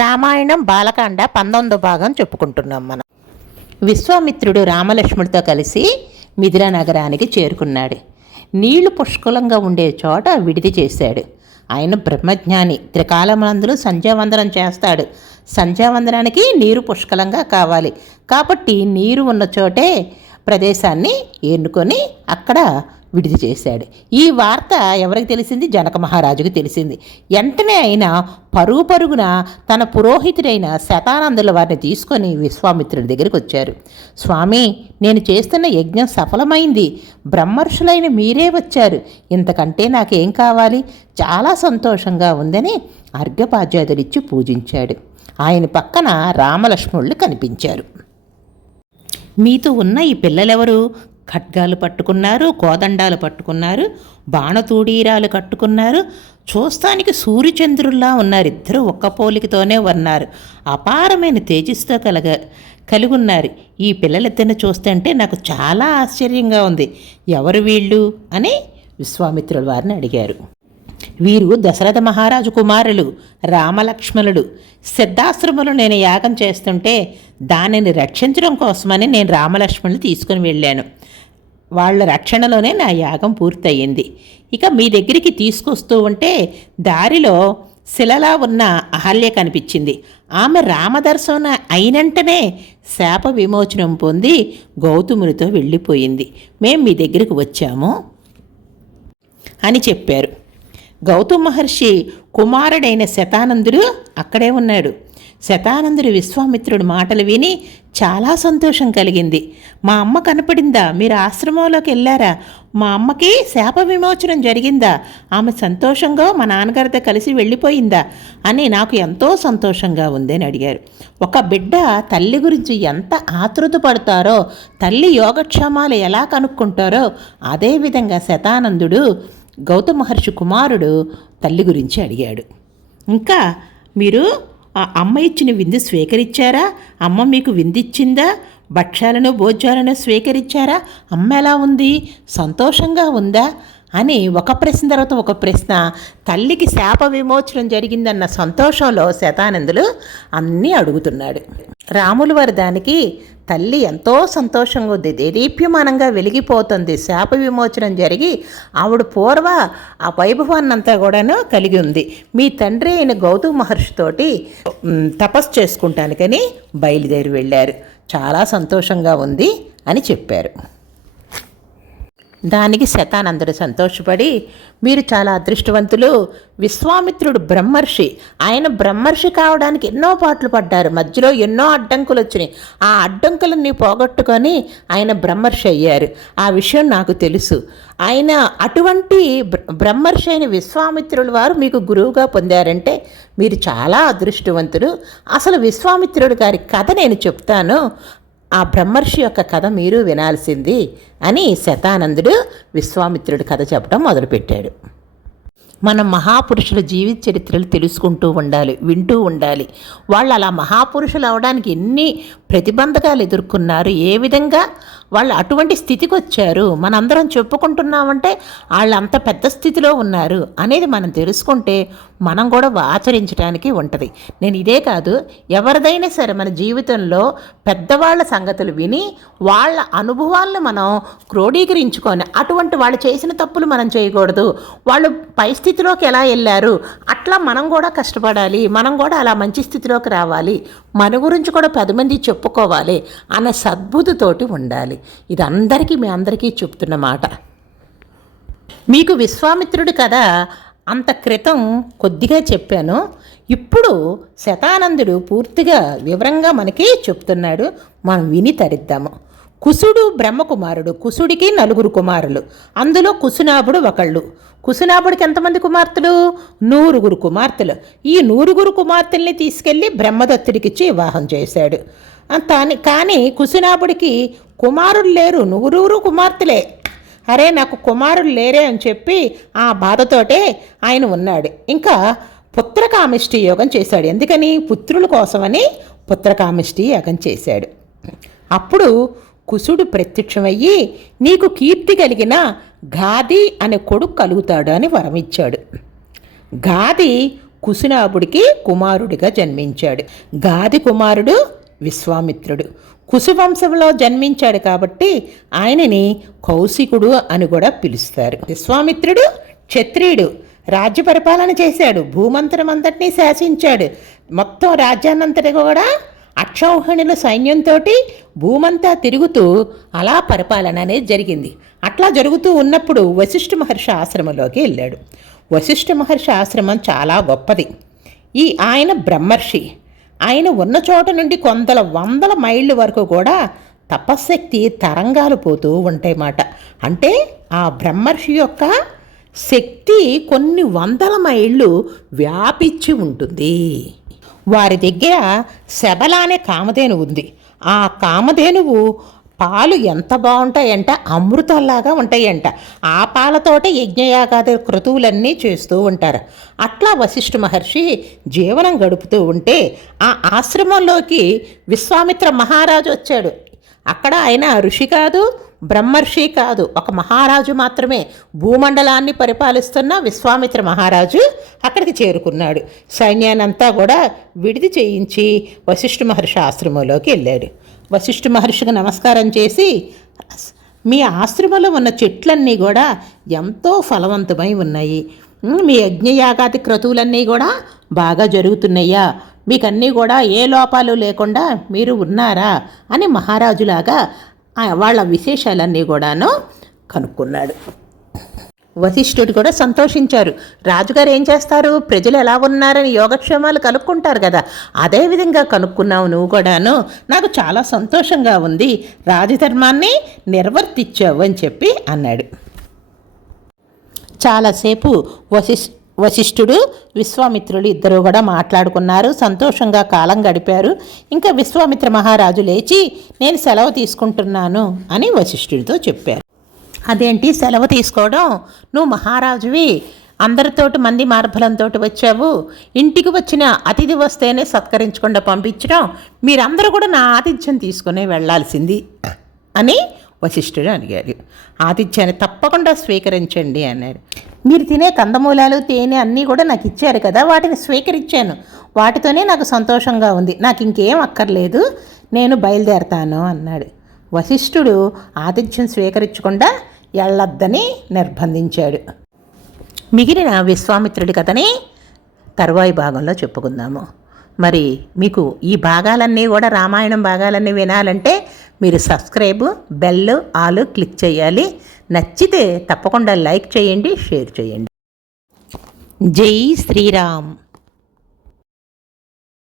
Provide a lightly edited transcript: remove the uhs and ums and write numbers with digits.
రామాయణం బాలకాండ 19వ భాగం చెప్పుకుంటున్నాం మనం. విశ్వామిత్రుడు రామలక్ష్మణుడితో కలిసి మిథిలా నగరానికి చేరుకున్నాడు. నీళ్లు పుష్కలంగా ఉండే చోట విడిది చేశాడు. ఆయన బ్రహ్మజ్ఞాని. త్రికాలమందులు సంధ్యావందనం చేస్తాడు. సంధ్యావందనానికి నీరు పుష్కలంగా కావాలి కాబట్టి నీరు ఉన్న చోటే ప్రదేశాన్ని ఎన్నుకొని అక్కడ విడిది చేశాడు. ఈ వార్త ఎవరికి తెలిసింది? జనక మహారాజుకు తెలిసింది. వెంటనే ఆయన పరుగున తన పురోహితుడైన శతానందుల వారిని తీసుకొని విశ్వామిత్రుడి దగ్గరికి వచ్చారు. స్వామి, నేను చేస్తున్న యజ్ఞం సఫలమైంది. బ్రహ్మర్షులైన మీరే వచ్చారు. ఇంతకంటే నాకేం కావాలి? చాలా సంతోషంగా ఉందని అర్ఘ్యపాద్యాదులిచ్చి పూజించాడు. ఆయన పక్కన రామలక్ష్మణులు కనిపించారు. మీతో ఉన్న ఈ పిల్లలెవరు? ఖడ్గాలు పట్టుకున్నారు, కోదండాలు పట్టుకున్నారు, బాణతూడీరాలు కట్టుకున్నారు. చూస్తానికి సూర్యచంద్రుల్లా ఉన్నారు. ఇద్దరు ఒక్క పోలికతోనే ఉన్నారు. అపారమైన తేజస్తో కలిగి ఉన్నారు. ఈ పిల్లలిద్దరిని చూస్తుంటే నాకు చాలా ఆశ్చర్యంగా ఉంది. ఎవరు వీళ్ళు అని విశ్వామిత్రుల వారిని అడిగారు. వీరు దశరథ మహారాజు కుమారులు రామలక్ష్మణుడు. సిద్ధాశ్రమంలో నేను యాగం చేస్తుంటే దానిని రక్షించడం కోసమని నేను రామలక్ష్మణులు తీసుకుని వెళ్ళాను. వాళ్ళ రక్షణలోనే నా యాగం పూర్తయింది. ఇక మీ దగ్గరికి తీసుకొస్తూ ఉంటే దారిలో శిలలా ఉన్న అహల్య కనిపించింది. ఆమె రామదర్శనం అయినంటనే శాప విమోచనం పొంది గౌతమునితో వెళ్ళిపోయింది. మేము మీ దగ్గరికి వచ్చాము అని చెప్పారు. గౌతమ మహర్షి కుమారుడైన శతానందుడు అక్కడే ఉన్నాడు. శతానందుడు విశ్వామిత్రుడి మాటలు విని చాలా సంతోషం కలిగింది. మా అమ్మ కనపడిందా? మీరు ఆశ్రమంలోకి వెళ్ళారా? మా అమ్మకి శాప విమోచనం జరిగిందా? ఆమె సంతోషంగా మా నాన్నగారితో కలిసి వెళ్ళిపోయిందా అని నాకు ఎంతో సంతోషంగా ఉందని అడిగారు. ఒక బిడ్డ తల్లి గురించి ఎంత ఆతృత పడతారో, తల్లి యోగక్షేమాలు ఎలా కనుక్కుంటారో అదేవిధంగా శతానందుడు గౌతమ మహర్షి కుమారుడు తల్లి గురించి అడిగాడు. ఇంకా మీరు ఆ అమ్మ ఇచ్చిన విందు స్వీకరించారా? అమ్మ మీకు విందిచ్చిందా? భక్ష్యాలను భోజ్యాలను స్వీకరించారా? అమ్మ ఎలా ఉంది? సంతోషంగా ఉందా అని ఒక ప్రశ్న తర్వాత ఒక ప్రశ్న. తల్లికి శాప విమోచనం జరిగిందన్న సంతోషంలో శతానందులు అన్నీ అడుగుతున్నాడు. రాముల వారి దానికి తల్లి ఎంతో సంతోషంగా ఉంది. దేదీప్యమానంగా వెలిగిపోతుంది. శాప విమోచనం జరిగి ఆవిడ పూర్వ ఆ వైభవాన్నంతా కూడాను కలిగి ఉంది. మీ తండ్రి అయిన గౌతమ మహర్షితోటి తపస్సు చేసుకుంటానికని బయలుదేరి వెళ్ళారు. చాలా సంతోషంగా ఉంది అని చెప్పారు. దానికి శతానందుడు సంతోషపడి, మీరు చాలా అదృష్టవంతులు. విశ్వామిత్రుడు బ్రహ్మర్షి. ఆయన బ్రహ్మర్షి కావడానికి ఎన్నో పాటలు పడ్డారు. మధ్యలో ఎన్నో అడ్డంకులు వచ్చినాయి. ఆ అడ్డంకులన్నీ పోగొట్టుకొని ఆయన బ్రహ్మర్షి అయ్యారు. ఆ విషయం నాకు తెలుసు. ఆయన అటువంటి బ్రహ్మర్షి అయిన విశ్వామిత్రుల వారు మీకు గురువుగా పొందారంటే మీరు చాలా అదృష్టవంతులు. అసలు విశ్వామిత్రుడు గారి కథ నేను చెప్తాను. ఆ బ్రహ్మర్షి యొక్క కథ మీరు వినాల్సింది అని శతానందుడు విశ్వామిత్రుడి కథ చెప్పడం మొదలుపెట్టాడు. మనం మహాపురుషుల జీవిత చరిత్రలు తెలుసుకుంటూ ఉండాలి, వింటూ ఉండాలి. వాళ్ళు అలా మహాపురుషులు అవడానికి ఎన్ని ప్రతిబంధకాలు ఎదుర్కొన్నారు, ఏ విధంగా వాళ్ళు అటువంటి స్థితికి వచ్చారు, మనందరం చెప్పుకుంటున్నామంటే వాళ్ళు అంత పెద్ద స్థితిలో ఉన్నారు అనేది మనం తెలుసుకుంటే మనం కూడా ఆచరించడానికి ఉంటుంది. నేను ఇదే కాదు, ఎవరిదైనా సరే మన జీవితంలో పెద్దవాళ్ళ సంగతులు విని వాళ్ళ అనుభవాలను మనం క్రోడీకరించుకొని అటువంటి వాళ్ళు చేసిన తప్పులు మనం చేయకూడదు, వాళ్ళు పై స్థితిలోకి ఎలా వెళ్ళారు అట్లా మనం కూడా కష్టపడాలి, మనం కూడా అలా మంచి స్థితిలోకి రావాలి, మన గురించి కూడా 10 మంది చెప్పుకోవాలి అన్న సద్బుద్ధితోటి ఉండాలి. ఇది మీ అందరికీ చెప్తున్న మాట. మీకు విశ్వామిత్రుడు కదా అంత క్రితం కొద్దిగా చెప్పాను. ఇప్పుడు శతానందుడు పూర్తిగా వివరంగా మనకి చెప్తున్నాడు. మనం విని తరిద్దాము. కుసుడు బ్రహ్మకుమారుడు. కుసుడికి 4 కుమారులు. అందులో కుసునాభుడు ఒకళ్ళు. కుసునాభుడికి ఎంతమంది కుమార్తెలు? 100 కుమార్తెలు. ఈ 100 కుమార్తెల్ని తీసుకెళ్ళి బ్రహ్మదత్తుడికిచ్చి వివాహం చేశాడు. కానీ కుసునాభుడికి కుమారులు లేరు, 100 కుమార్తెలే. అరే నాకు కుమారులు లేరే అని చెప్పి ఆ బాధతోటే ఆయన ఉన్నాడు. ఇంకా పుత్రకామిష్టి యోగం చేశాడు. ఎందుకని? పుత్రుల కోసమని పుత్రకామిష్టి యాగం చేశాడు. అప్పుడు కుసుడు ప్రత్యక్షమయ్యి నీకు కీర్తి కలిగిన గాది అనే కొడుకు కలుగుతాడు అని వరం ఇచ్చాడు. గాది కుశినాభుడికి కుమారుడిగా జన్మించాడు. గాది కుమారుడు విశ్వామిత్రుడు. కుశవంశంలో జన్మించాడు కాబట్టి ఆయనని కౌశికుడు అని కూడా పిలుస్తారు. విశ్వామిత్రుడు క్షత్రియుడు, రాజ్య పరిపాలన చేశాడు, భూమంతరమంతటినీ శాసించాడు. మొత్తం రాజ్యాన్నంతటి కూడా అక్షౌహిణుల సైన్యంతో భూమంతా తిరుగుతూ అలా పరిపాలన అనేది జరిగింది. అట్లా జరుగుతూ ఉన్నప్పుడు వశిష్ఠ మహర్షి ఆశ్రమంలోకి వెళ్ళాడు. వశిష్ఠ మహర్షి ఆశ్రమం చాలా గొప్పది. ఆయన బ్రహ్మర్షి. ఆయన ఉన్న చోట నుండి వందల మైళ్ళు వరకు కూడా తపశ్శక్తి తరంగాలు పోతూ ఉంటాయన్నమాట. అంటే ఆ బ్రహ్మర్షి యొక్క శక్తి కొన్ని వందల మైళ్ళు వ్యాపించి ఉంటుంది. వారి దగ్గర శబల అనే కామధేనువు ఉంది. ఆ కామధేనువు పాలు ఎంత బాగుంటాయంట, అమృతంలాగా ఉంటాయంట. ఆ పాలతోటే యజ్ఞయాగాది క్రతువులన్నీ చేస్తూ ఉంటారు. అట్లా వశిష్ఠ మహర్షి జీవనం గడుపుతూ ఉంటే ఆ ఆశ్రమంలోకి విశ్వామిత్ర మహారాజు వచ్చాడు. అక్కడ ఆయన ఋషి కాదు, బ్రహ్మర్షి కాదు, ఒక మహారాజు మాత్రమే. భూమండలాన్ని పరిపాలిస్తున్న విశ్వామిత్ర మహారాజు అక్కడికి చేరుకున్నాడు. సైన్యానంతా కూడా విడిది చేయించి వశిష్ఠ మహర్షి ఆశ్రమంలోకి వెళ్ళాడు. వశిష్ఠ మహర్షికి నమస్కారం చేసి, మీ ఆశ్రమంలో ఉన్న చెట్లన్నీ కూడా ఎంతో ఫలవంతమై ఉన్నాయి, మీ యజ్ఞయాగాది క్రతువులన్నీ కూడా బాగా జరుగుతున్నాయా, మీకన్నీ కూడా ఏ లోపాలు లేకుండా మీరు ఉన్నారా అని మహారాజులాగా వాళ్ళ విశేషాలన్నీ కూడాను కనుక్కున్నాడు. వశిష్ఠుడు కూడా సంతోషించారు. రాజుగారు ఏం చేస్తారు, ప్రజలు ఎలా ఉన్నారని యోగక్షేమాలు కనుక్కుంటారు కదా, అదేవిధంగా కనుక్కున్నావు నువ్వు కూడాను, నాకు చాలా సంతోషంగా ఉంది, రాజధర్మాన్ని నిర్వర్తించావు అని చెప్పి అన్నాడు. చాలాసేపు వశిష్ఠుడు విశ్వామిత్రుడు ఇద్దరు కూడా మాట్లాడుకున్నారు, సంతోషంగా కాలం గడిపారు. ఇంకా విశ్వామిత్ర మహారాజు లేచి, నేను సెలవు తీసుకుంటున్నాను అని వశిష్ఠుడితో చెప్పారు. అదేంటి సెలవు తీసుకోవడం, నువ్వు మహారాజువి, అందరితోటి మంది మార్బలంతో వచ్చావు, ఇంటికి వచ్చిన అతిథి వస్తేనే సత్కరించకుండా పంపించడం, మీరందరూ కూడా నా ఆతిథ్యం తీసుకునే వెళ్ళాల్సింది అని వశిష్ఠుడు అడిగాడు. ఆతిథ్యాన్ని తప్పకుండా స్వీకరించండి అన్నాడు. మీరు తినే కందమూలాలు తేనె అన్నీ కూడా నాకు ఇచ్చారు కదా, వాటిని స్వీకరించాను, వాటితోనే నాకు సంతోషంగా ఉంది, నాకు ఇంకేం అక్కర్లేదు, నేను బయలుదేరతాను అన్నాడు. వశిష్ఠుడు ఆతిథ్యం స్వీకరించకుండా ఎళ్ళొద్దని నిర్బంధించాడు. మిగిలిన విశ్వామిత్రుడి కథని తరువాయి భాగంలో చెప్పుకుందాము. మరి మీకు ఈ భాగాలన్నీ కూడా రామాయణం భాగాలన్నీ వినాలంటే మీరు సబ్స్క్రైబ్, బెల్, ఆల్ క్లిక్ చేయాలి. నచ్చితే తప్పకుండా లైక్ చేయండి, షేర్ చేయండి. జై శ్రీరామ్.